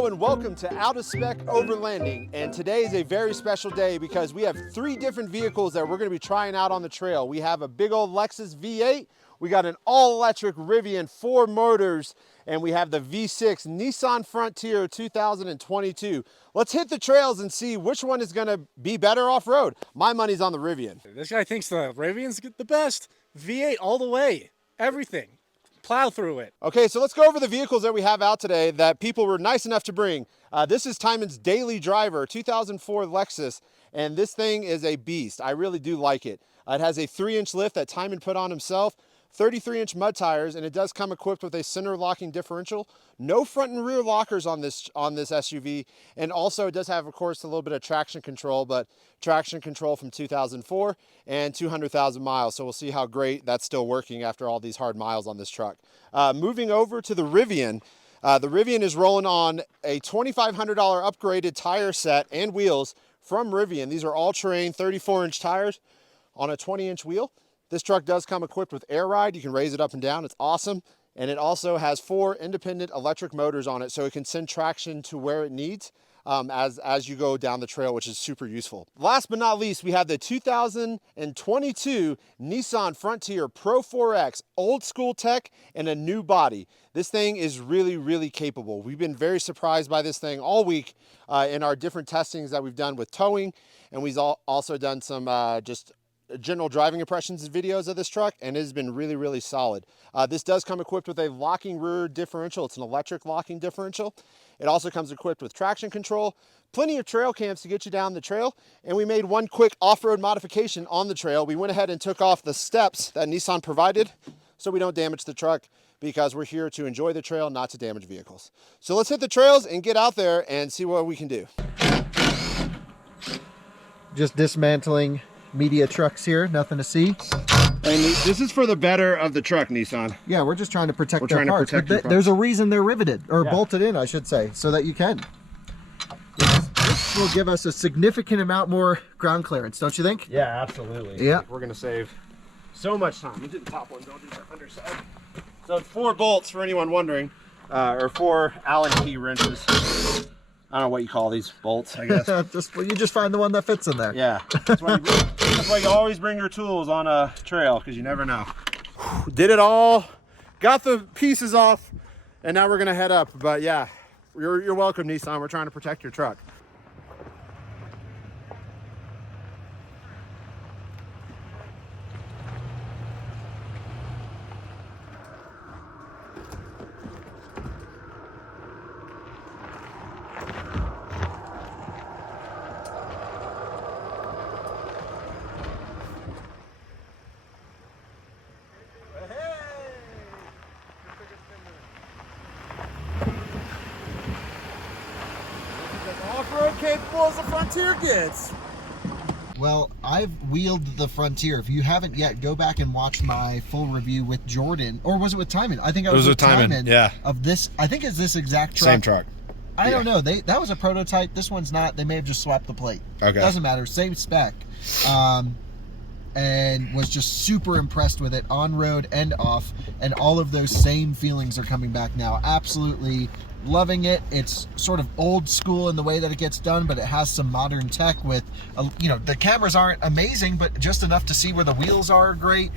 Hello and welcome to Out of Spec Overlanding, and today is a very special day because we have 3 different vehicles that we're going to be trying out on the trail. We have a big old Lexus V8, we got an all-electric Rivian 4 motors, and we have the V6 Nissan Frontier 2022. Let's hit the trails and see which one is going to be better off-road. My money's on the Rivian. This guy thinks the Rivian's the best. V8 all the way, everything. Plow through it. Okay, so let's go over the vehicles that we have out today that people were nice enough to bring. This is Tijmen's daily driver, 2004 Lexus, and this thing is a beast. I really do like it. It has a 3-inch lift that Tijmen put on himself, 33-inch mud tires, and it does come equipped with a center locking differential. No front and rear lockers on this SUV, and also it does have, of course, a little bit of traction control, but traction control from 2004 and 200,000 miles. So we'll see how great that's still working after all these hard miles on this truck. Moving over to the Rivian. The Rivian is rolling on a $2,500 upgraded tire set and wheels from Rivian. These are all-terrain 34-inch tires on a 20-inch wheel. This truck does come equipped with air ride. You can raise it up and down. It's awesome. And it also has 4 independent electric motors on it, so it can send traction to where it needs as you go down the trail, which is super useful. Last but not least, we have the 2022 Nissan Frontier Pro-4X, old school tech and a new body. This thing is really, really capable. We've been very surprised by this thing all week in our different testings that we've done with towing, and we've also done some just general driving impressions and videos of this truck, and it has been really, really solid. This does come equipped with a locking rear differential. It's an electric locking differential. It also comes equipped with traction control, plenty of trail cams to get you down the trail, and we made one quick off-road modification on the trail. We went ahead and took off the steps that Nissan provided so we don't damage the truck, because we're here to enjoy the trail, not to damage vehicles. So let's hit the trails and get out there and see what we can do. Just dismantling media trucks here, nothing to see. And this is for the better of the truck, Nissan. Yeah, we're just trying to protect their parts. There's a reason they're riveted, or bolted in, I should say, so that you can. This will give us a significant amount more ground clearance, don't you think? Yeah, absolutely. Yeah. We're going to save so much time. We'll do the top one, don't do the underside. So it's 4 bolts, for anyone wondering, or 4 Allen key wrenches. I don't know what you call these bolts, I guess. You just find the one that fits in there. Yeah, that's why you always bring your tools on a trail, because you never know. Did it all, got the pieces off, and now we're gonna head up. But yeah, you're welcome, Nissan. We're trying to protect your truck. Off-road capable as the Frontier gets. Well, I've wheeled the Frontier. If you haven't yet, go back and watch my full review with Jordan, or was it with Tijmen? I think it was with Tijmen. Yeah. Of this, I think it's this exact truck. Same truck. I don't know. That was a prototype. This one's not. They may have just swapped the plate. Okay. Doesn't matter. Same spec. And was just super impressed with it on road and off, and all of those same feelings are coming back now. Absolutely loving it. It's sort of old school in the way that it gets done, but it has some modern tech with, the cameras aren't amazing, but just enough to see where the wheels are great.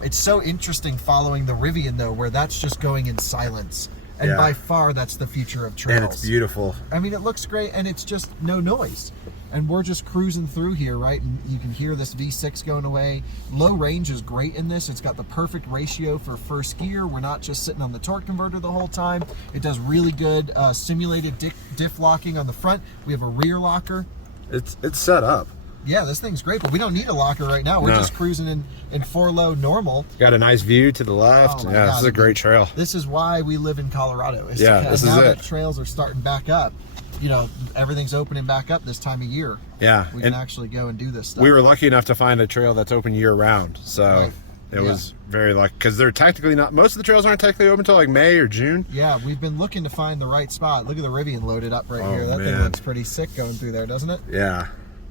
It's so interesting following the Rivian though, where that's just going in silence. And by far, that's the future of trails. And it's beautiful. I mean, it looks great, and it's just no noise. And we're just cruising through here, right? And you can hear this V6 going away. Low range is great in this. It's got the perfect ratio for first gear. We're not just sitting on the torque converter the whole time. It does really good simulated diff locking on the front. We have a rear locker. It's set up. Yeah, this thing's great, but we don't need a locker right now. We're just cruising in 4-low normal. Got a nice view to the left. Oh God, this is a great trail. This is why we live in Colorado. This is it. Now that trails are starting back up, everything's opening back up this time of year. Yeah. We can actually go and do this stuff. We were lucky enough to find a trail that's open year round. So it was very lucky, because they're technically not, most of the trails aren't technically open until like May or June. Yeah, we've been looking to find the right spot. Look at the Rivian loaded up right here. That thing looks pretty sick going through there, doesn't it? Yeah.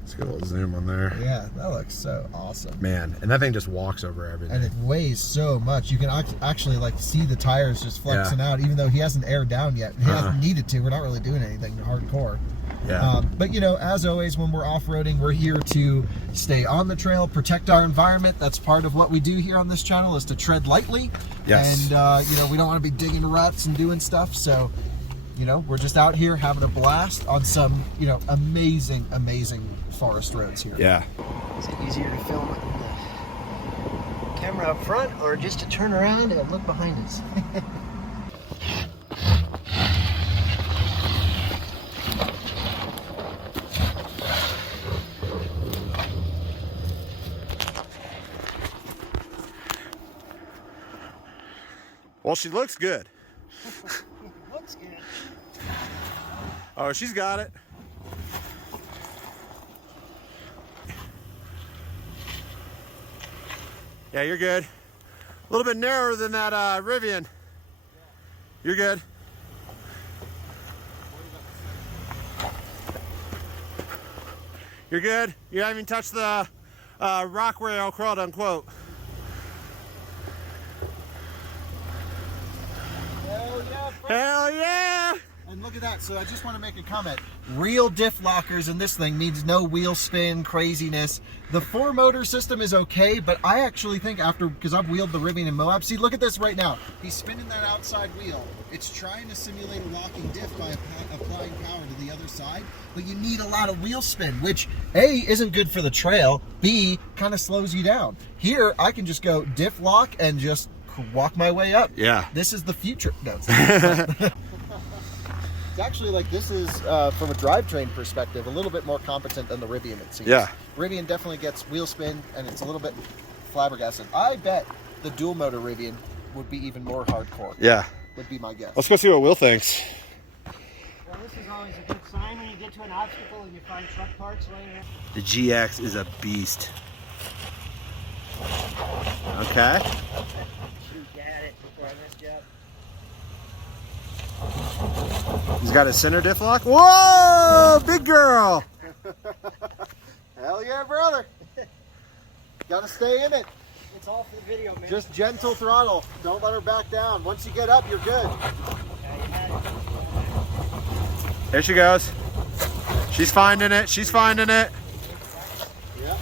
Let's get a little zoom on there. Yeah, that looks so awesome. Man, and that thing just walks over everything. And it weighs so much. You can actually like see the tires just flexing out, even though he hasn't aired down yet. He hasn't needed to. We're not really doing anything hardcore. Yeah. But you know, as always, when we're off-roading, we're here to stay on the trail, protect our environment. That's part of what we do here on this channel, is to tread lightly. Yes. And you know, we don't want to be digging ruts and doing stuff. So, you know, we're just out here having a blast on some, you know, amazing forest roads here. Yeah. Is it easier to film with the camera up front or just to turn around and look behind us? Well, she looks good. Looks good. Oh, she's got it. Yeah, you're good. A little bit narrower than that Rivian. You're good. You're good. You haven't even touched the rock rail, quote unquote. Hell yeah, Hell yeah! And look at that. So I just want to make a comment. Real diff lockers in this thing means no wheel spin, craziness. The 4-motor system is okay, but I actually think because I've wheeled the Rivian in Moab, see, look at this right now. He's spinning that outside wheel. It's trying to simulate a locking diff by applying power to the other side, but you need a lot of wheel spin, which A, isn't good for the trail, B, kind of slows you down. Here, I can just go diff lock and just walk my way up. Yeah. This is the future. No, it's actually like, this is from a drivetrain perspective a little bit more competent than the Rivian, it seems. Yeah. Rivian definitely gets wheel spin and it's a little bit flabbergasted. I bet the dual motor Rivian would be even more hardcore. Yeah. Would be my guess. Let's go see what Will thinks. Well, this is always a good sign when you get to an obstacle and you find truck parts laying around. The GX is a beast. Okay. Shoot at it before I messed you up. He's got a center diff lock. Whoa, big girl. Hell yeah, brother. Gotta stay in it. It's all for the video, man. Just gentle throttle. Don't let her back down. Once you get up, you're good. Yeah, you had it. There she goes. She's finding it. She's finding it. Yeah.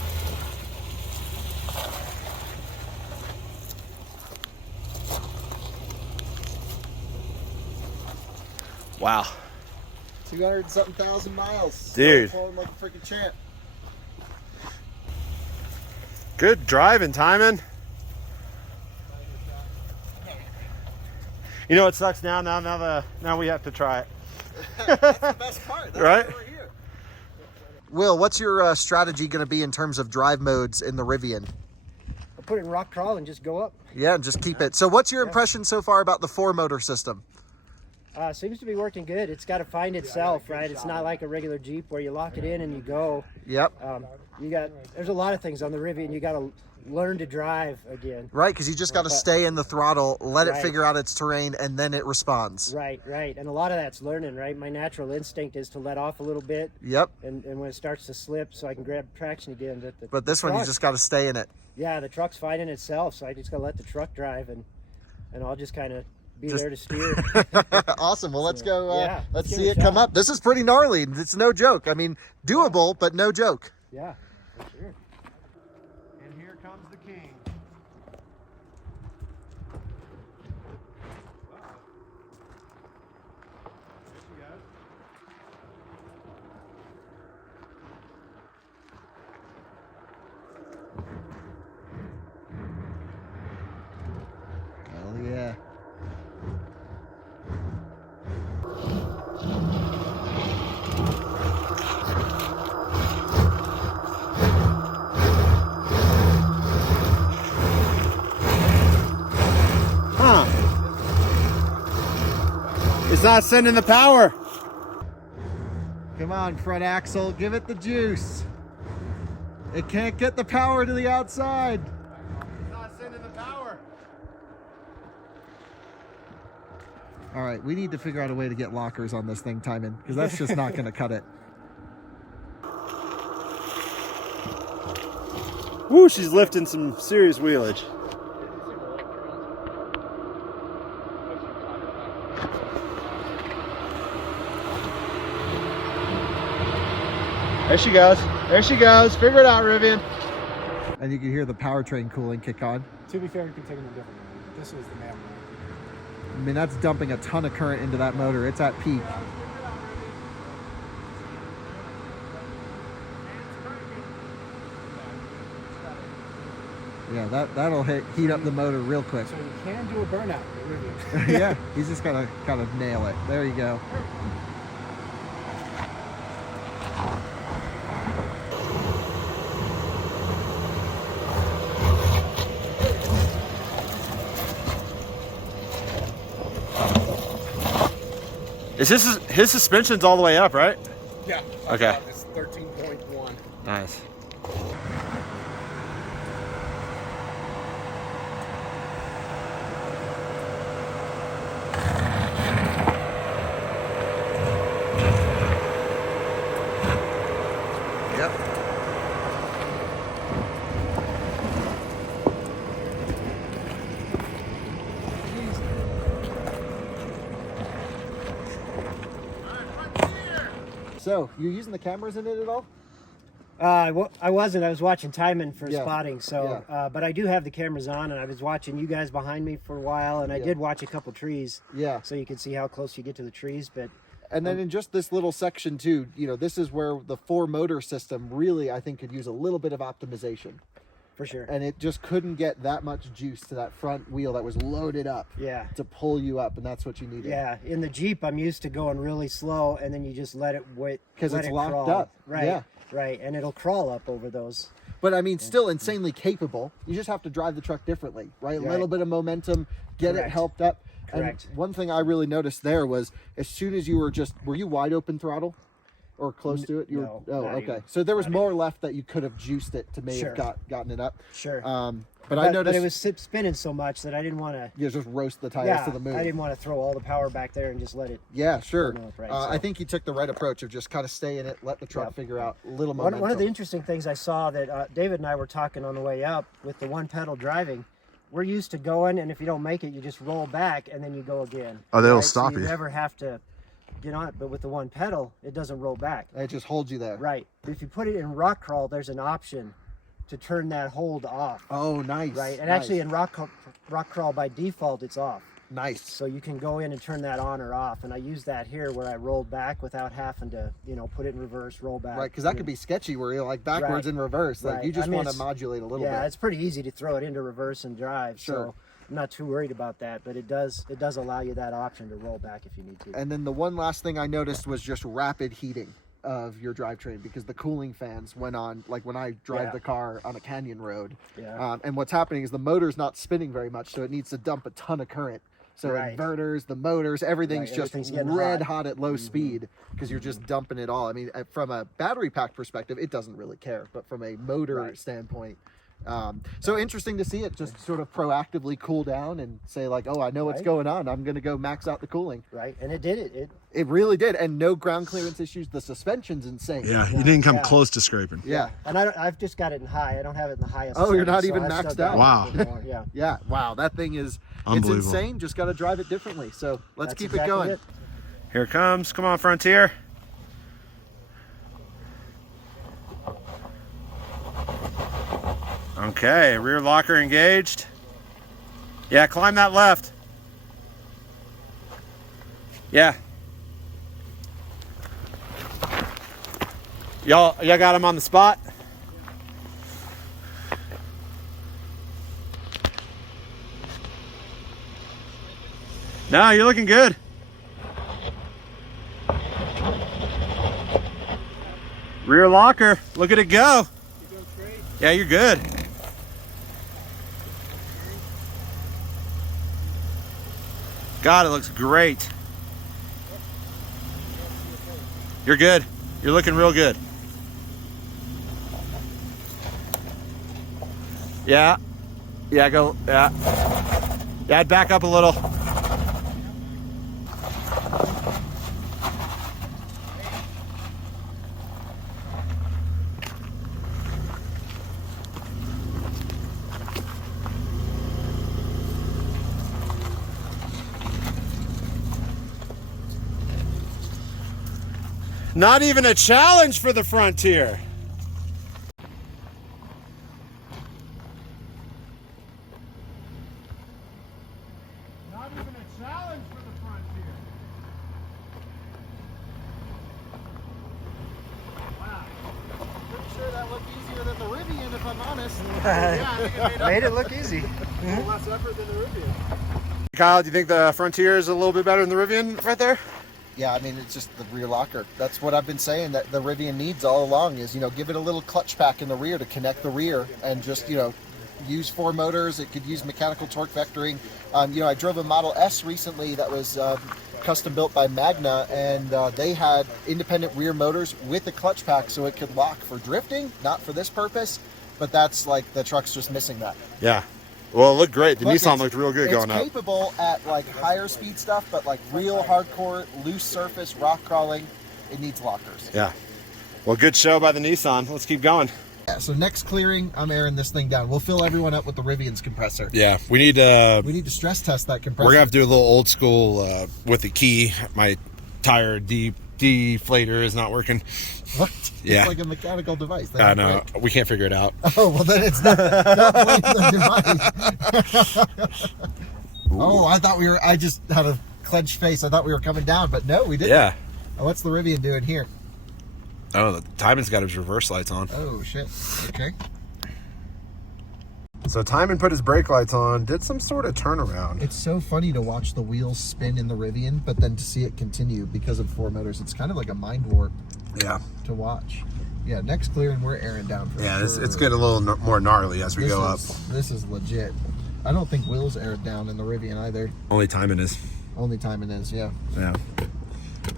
Wow. 200-something thousand miles. Dude. Flowing like a freaking champ. Good driving, Tijmen. You know what sucks now? Now we have to try it. That's the best part. That's Right? why we're here. Will, what's your strategy going to be in terms of drive modes in the Rivian? I'll put it in rock crawl and just go up. Yeah, and just keep it. So what's your impression so far about the 4-motor system? Seems to be working good. It's got to find itself, right? It's not like a regular Jeep where you lock it in and you go. Yep. There's a lot of things on the Rivian you got to learn to drive again. Right, because you just got to stay in the throttle, let it Right. figure out its terrain, and then it responds. Right. And a lot of that's learning, right? My natural instinct is to let off a little bit, Yep. and when it starts to slip, so I can grab traction again. But this one, you just got to stay in it. Yeah, the truck's finding itself, so I just got to let the truck drive, and I'll just kind of be there to steer. Awesome. Well, let's go. Yeah, let's give see it it a come shot. up. This is pretty gnarly. It's no joke. I mean, doable, but no joke. Yeah, for sure. And here comes the king. Hell yeah. Huh. It's not sending the power. Come on, front axle. Give it the juice. It can't get the power to the outside. It's not sending the power. All right, we need to figure out a way to get lockers on this thing, Tijmen, because that's just not going to cut it. Woo, she's lifting some serious wheelage. There she goes. There she goes. Figure it out, Rivian. And you can hear the powertrain cooling kick on. To be fair, you can take them different. This was the manual. I mean, that's dumping a ton of current into that motor. It's at peak. Yeah, that'll heat up the motor real quick. So you can do a burnout with Rivian. Yeah, he's just gotta kind of nail it. There you go. Is his suspension's all the way up, right? Yeah. Okay. It's 13.1. Nice. Yep. So, you using the cameras in it at all? I wasn't. I was watching Tijmen for Yeah. spotting. So, but I do have the cameras on, and I was watching you guys behind me for a while, and I did watch a couple trees. Yeah. So you can see how close you get to the trees, but. And then in just this little section too, you know, this is where the 4-motor system really, I think, could use a little bit of optimization. For sure. And it just couldn't get that much juice to that front wheel that was loaded up to pull you up, and that's what you needed. Yeah, in the Jeep, I'm used to going really slow, and then you just let it wait. Because it's locked crawl. up. Right, Yeah. right, and it'll crawl up over those. But I mean, still insanely capable. You just have to drive the truck differently, right? A little bit of momentum, get it helped up. Correct. And one thing I really noticed there was as soon as you were you wide open throttle? Or close to it? No, Oh, not okay. even. So there was more left that you could have juiced it to may Sure. have gotten it up. Sure. But I noticed But it was spinning so much that I didn't want to. you just roast the tires to the moon. I didn't want to throw all the power back there and just let it. Yeah, sure. Go up, right, I so- think you took the right approach of just kind of stay in it, let the truck figure out a little momentum. One of the interesting things I saw that David and I were talking on the way up with the one pedal driving. We're used to going, and if you don't make it, you just roll back and then you go again. Oh, that'll right? stop so you. You never have to get on it, but with the one pedal, it doesn't roll back. It just holds you there. Right. But if you put it in rock crawl, there's an option to turn that hold off. Oh, nice. Right. And nice. actually in rock crawl by default, it's off. Nice. So you can go in and turn that on or off. And I use that here where I rolled back without having to, put it in reverse, roll back. Right, because that could be sketchy where you're like backwards Right. and reverse. Like Right. you just I mean, want to it's- modulate a little Yeah, bit. it's pretty easy to throw it into reverse and drive. Sure. So I'm not too worried about that, but it does allow you that option to roll back if you need to. And then the one last thing I noticed was just rapid heating of your drivetrain because the cooling fans went on, like when I drive the car on a canyon road. Yeah. And what's happening is the motor's not spinning very much, so it needs to dump a ton of current. So Right. inverters, the motors, everything's Right, just everything's getting red hot. hot at low speed because you're just dumping it all. I mean, from a battery pack perspective, it doesn't really care, but from a motor standpoint, so interesting to see it just sort of proactively cool down and say like, oh, I know what's Right. going on. I'm going to go max out the cooling. Right. And it did it. It really did, and no ground clearance issues. The suspension's insane. Yeah, you didn't come Yeah. close to scraping. Yeah. And I've just got it in high. I don't have it in the highest. Oh, you're setting, not so even I've maxed still got out? it Wow. a bit more, Yeah. Yeah. Wow. That thing is, it's Unbelievable. insane. Just got to drive it differently. So let's That's keep exactly it going. it. Here it comes. Come on, Frontier. Okay, rear locker engaged. Yeah, climb that left. Yeah. Y'all got him on the spot? No, you're looking good. Rear locker, look at it go. Yeah, you're good. God, it looks great. You're good. You're looking real good. Yeah. Yeah, go. Yeah. Yeah, I'd back up a little. Not even a challenge for the Frontier. Not even a challenge for the Frontier. Wow. Pretty sure that looked easier than the Rivian, if I'm honest. Yeah, I think Made it look easy. a little less effort than the Rivian. Kyle, do you think the Frontier is a little bit better than the Rivian right there? Yeah, I mean, it's just the rear locker. That's what I've been saying that the Rivian needs all along is, you know, give it a little clutch pack in the rear to connect the rear and just, you know, use 4 motors. It could use mechanical torque vectoring. You know, I drove a Model S recently that was custom built by Magna, and they had independent rear motors with a clutch pack so it could lock for drifting, not for this purpose, but that's like the truck's just missing that. Yeah. Well, it looked great. The Look, Nissan looked real good going up. It's capable at like higher speed stuff, but like real hardcore, loose surface, rock crawling, it needs lockers. Yeah. Well, good show by the Nissan. Let's keep going. Yeah, so next clearing, I'm airing this thing down. We'll fill everyone up with the Rivian's compressor. Yeah, we need to stress test that compressor. we're gonna have to do a little old school with the key. My tire deflator is not working. What? Yeah. It's like a mechanical device. They I don't know. break. We can't figure it out. Oh, well then it's not blame the device. Oh, I just had a clenched face. I thought we were coming down, but no, we didn't. Yeah. Oh, what's the Rivian doing here? Oh, the Tijmen's got his reverse lights on. Oh, shit. Okay. So Tijmen put his brake lights on, did some sort of turnaround. It's so funny to watch the wheels spin in the Rivian, but then to see it continue because of 4 motors. It's kind of like a mind warp Yeah. to watch. Yeah, next clearing, we're airing down for Yeah, sure. it's getting a little more gnarly as we go up. This is legit. I don't think Will's aired down in the Rivian either. Only Tijmen is. Only time it is, yeah. Yeah.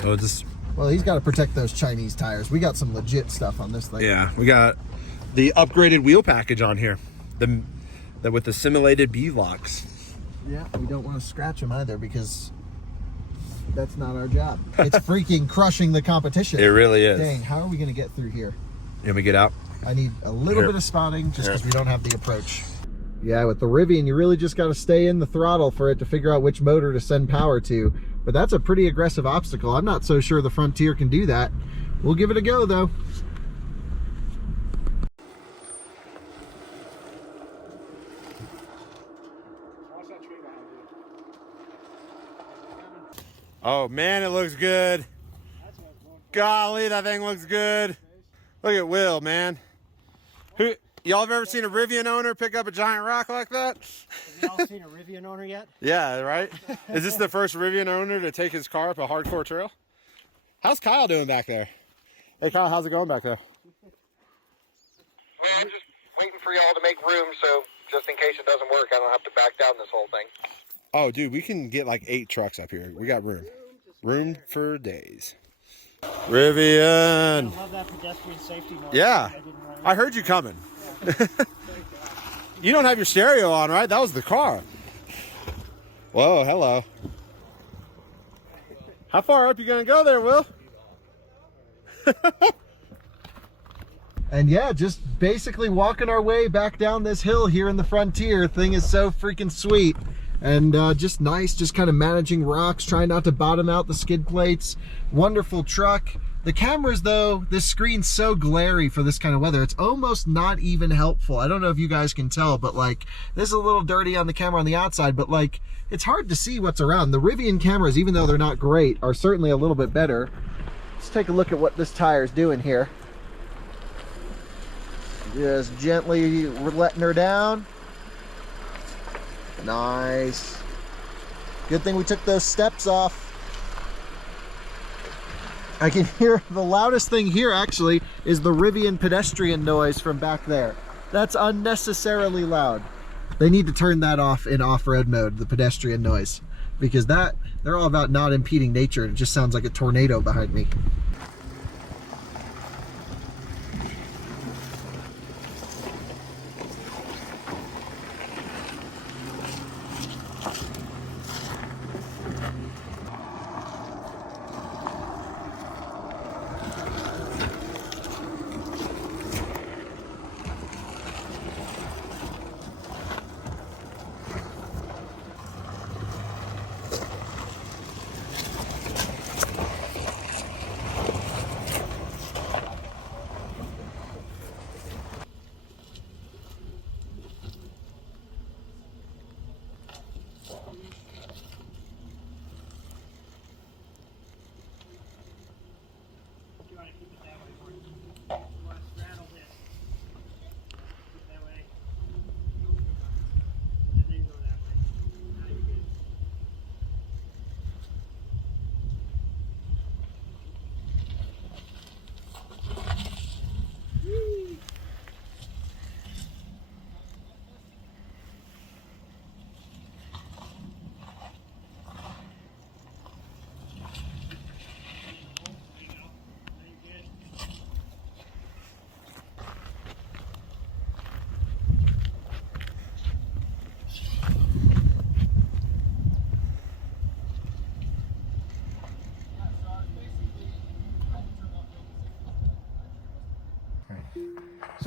Oh, just Well, he's got to protect those Chinese tires. We got some legit stuff on this thing. yeah. We got the upgraded wheel package on here. The with the simulated B locks. Yeah, we don't want to scratch them either because that's not our job. It's freaking crushing the competition. It really is. Dang, how are we going to get through here? Can we get out? I need a little Here. bit of spotting just because Here. we don't have the approach. Yeah, with the Rivian, you really just got to stay in the throttle for it to figure out which motor to send power to. But that's a pretty aggressive obstacle. I'm not so sure the Frontier can do that. We'll give it a go, though. Oh man, it looks good. Golly, that thing looks good. Look at Will, man. Who y'all have ever seen a Rivian owner pick up a giant rock like that? Have y'all seen a Rivian owner yet? Yeah, right? Is this the first Rivian owner to take his car up a hardcore trail? How's Kyle doing back there? Hey Kyle, how's it going back there? Well, I'm just waiting for y'all to make room, so just in case it doesn't work, I don't have to back down this whole thing. Oh, dude, we can get like 8 trucks up here. We got room. Room for days. Rivian. I love that pedestrian safety mode. Yeah, didn't run I heard you coming. You don't have your stereo on, right? That was the car. Whoa, hello. How far up you gonna go there, Will? And yeah, just basically walking our way back down this hill here in the Frontier. Thing is so freaking sweet. And just nice, just kind of managing rocks, trying not to bottom out the skid plates. Wonderful truck. The cameras though, this screen's so glary for this kind of weather, it's almost not even helpful. I don't know if you guys can tell, but like, this is a little dirty on the camera on the outside, but like, it's hard to see what's around. The Rivian cameras, even though they're not great, are certainly a little bit better. Let's take a look at what this tire's doing here. Just gently letting her down. Nice. Good thing we took those steps off. I can hear the loudest thing here actually is the Rivian pedestrian noise from back there. That's unnecessarily loud. They need to turn that off in off-road mode, the pedestrian noise, because they're all about not impeding nature. It just sounds like a tornado behind me.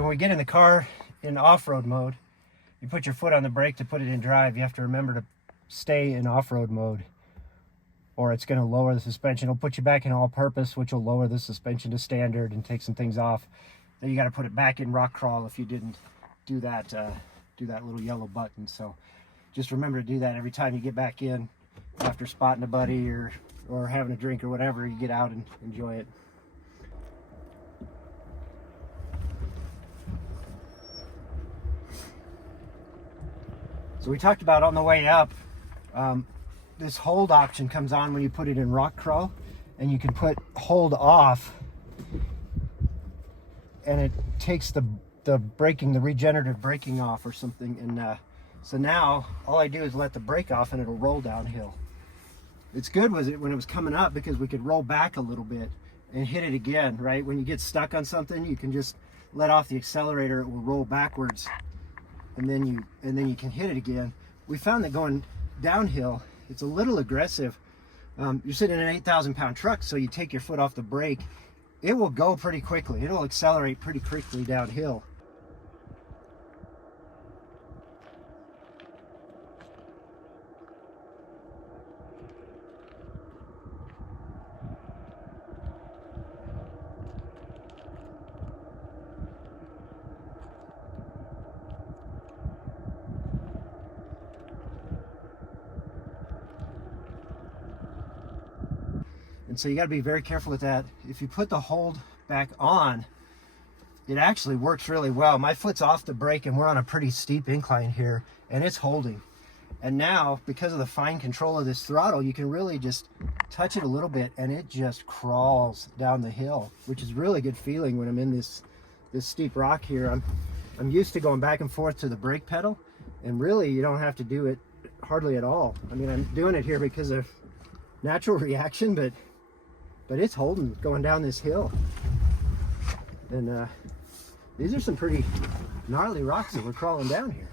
So when we get in the car in off-road mode, you put your foot on the brake to put it in drive. You have to remember to stay in off-road mode, or it's going to lower the suspension. It'll put you back in all-purpose, which will lower the suspension to standard and take some things off. Then you got to put it back in rock crawl if you didn't do that little yellow button. So just remember to do that every time you get back in after spotting a buddy or having a drink or whatever. You get out and enjoy it. So we talked about on the way up, this hold option comes on when you put it in rock crawl, and you can put hold off, and it takes the braking, the regenerative braking off or something. And so now all I do is let the brake off and it'll roll downhill. It's good when it was coming up, because we could roll back a little bit and hit it again, right? When you get stuck on something, you can just let off the accelerator, it will roll backwards, and then you can hit it again. We found that going downhill, it's a little aggressive. You're sitting in an 8,000 pound truck, so you take your foot off the brake, it will go pretty quickly. It'll accelerate pretty quickly downhill. And so you got to be very careful with that. If you put the hold back on, it actually works really well. My foot's off the brake and we're on a pretty steep incline here, and it's holding. And now, because of the fine control of this throttle, you can really just touch it a little bit and it just crawls down the hill, which is really good feeling when I'm in this steep rock here. I'm used to going back and forth to the brake pedal, and really you don't have to do it hardly at all. I mean, I'm doing it here because of natural reaction, but it's holding going down this hill. And these are some pretty gnarly rocks that we're crawling down here.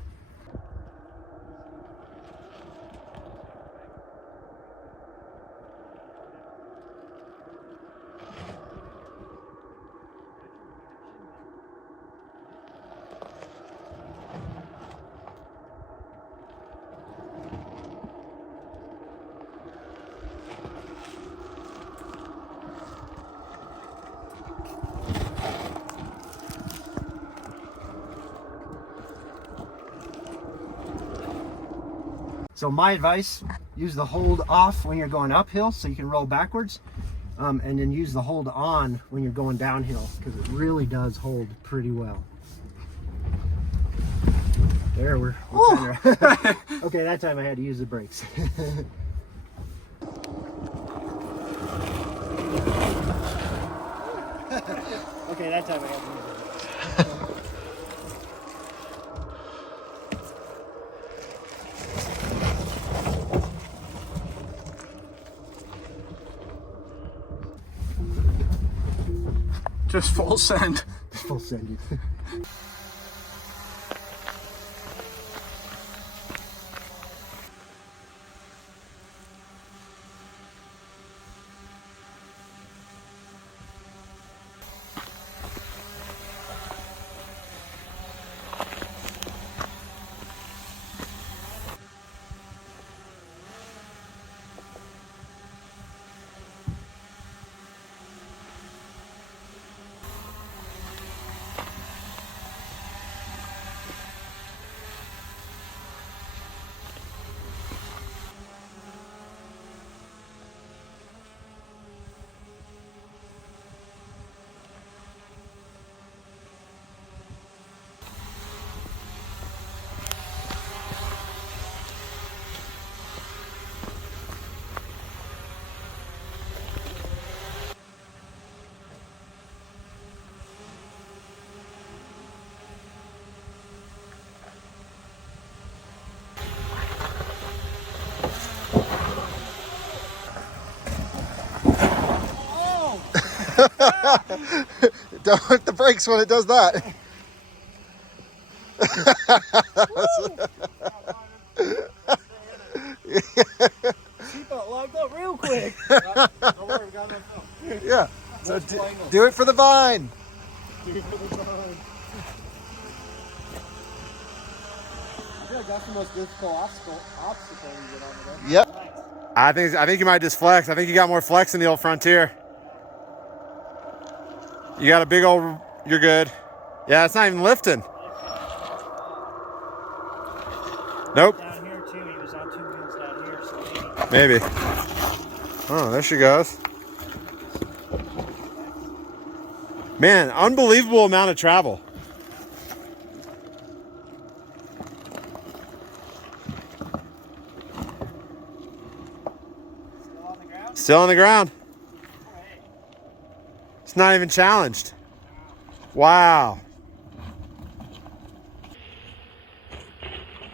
So my advice, use the hold off when you're going uphill so you can roll backwards, and then use the hold on when you're going downhill, because it really does hold pretty well. There, we're kinda, okay, that time I had to use the brakes. Okay, that time I had to use the brakes. Just full send. Full send. Don't hit the brakes when it does that. Seatbelt locked up real quick. Don't worry, we got enough. Yeah. So do it for the vine. Do it for the vine. That's the most difficult obstacle you get on the Yep. I think you might just flex. I think you got more flex in the old Frontier. You got a big old, you're good. Yeah, it's not even lifting. Nope. Down here too, he was on 2 wheels down here, so Maybe. Oh, there she goes. Man, unbelievable amount of travel. Still on the ground. It's not even challenged. Wow.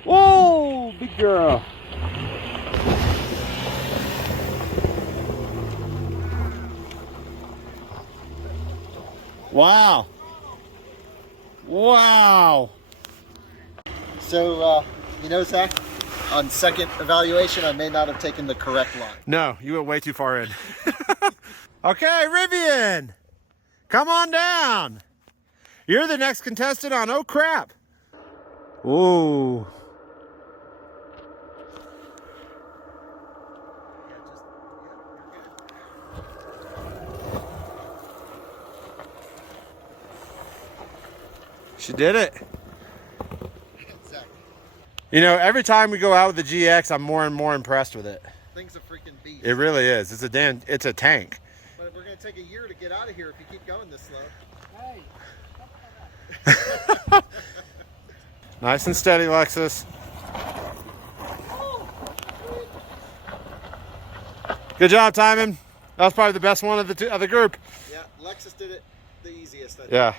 Whoa, big girl. Wow. Wow. So, you know, Zach, on second evaluation, I may not have taken the correct line. No, you went way too far in. Okay, Rivian, come on down. You're the next contestant on Oh Crap. Ooh. She did it. You know, every time we go out with the GX, I'm more and more impressed with it. Thing's a freaking beast. It really is. It's a tank. But we're going to take a year to get out of here if you keep going this slow. hey, Nice and steady, Lexus. Good job, Tijmen. That was probably the best one of the group. Yeah, Lexus did it the easiest, I think. Yeah.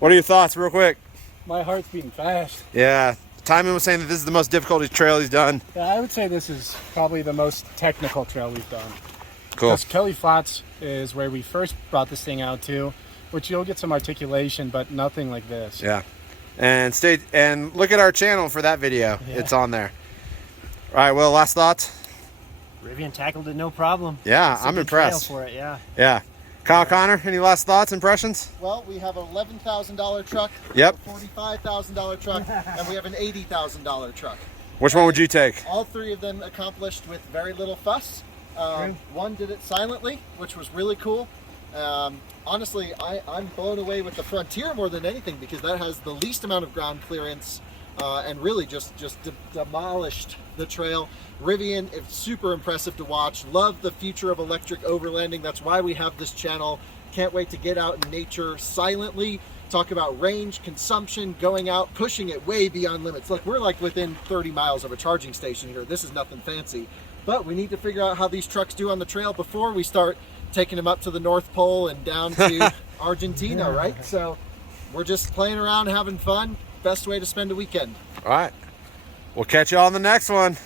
What are your thoughts, real quick? My heart's beating fast. Yeah. Tijmen was saying that this is the most difficult trail he's done. Yeah, I would say this is probably the most technical trail we've done. Cool. Because Kelly Flats is where we first brought this thing out to, which you'll get some articulation, but nothing like this. Yeah. And look at our channel for that video. Yeah. It's on there. All right, Will, last thoughts? Rivian tackled it no problem. Yeah, It's a I'm good impressed. trail for it, yeah. Yeah. Kyle Connor, any last thoughts, impressions? Well, we have an $11,000 truck, Yep. a $45,000 truck, and we have an $80,000 truck. Which one would you take? All three of them accomplished with very little fuss. One did it silently, which was really cool. Honestly, I'm blown away with the Frontier more than anything because that has the least amount of ground clearance and really just demolished the trail. Rivian, it's super impressive to watch. Love the future of electric overlanding. That's why we have this channel. Can't wait to get out in nature silently, talk about range, consumption, going out, pushing it way beyond limits. Look, we're like within 30 miles of a charging station here. This is nothing fancy, but we need to figure out how these trucks do on the trail before we start taking them up to the North Pole and down to Argentina, right? So we're just playing around, having fun. Best way to spend a weekend. All right. We'll catch you on the next one.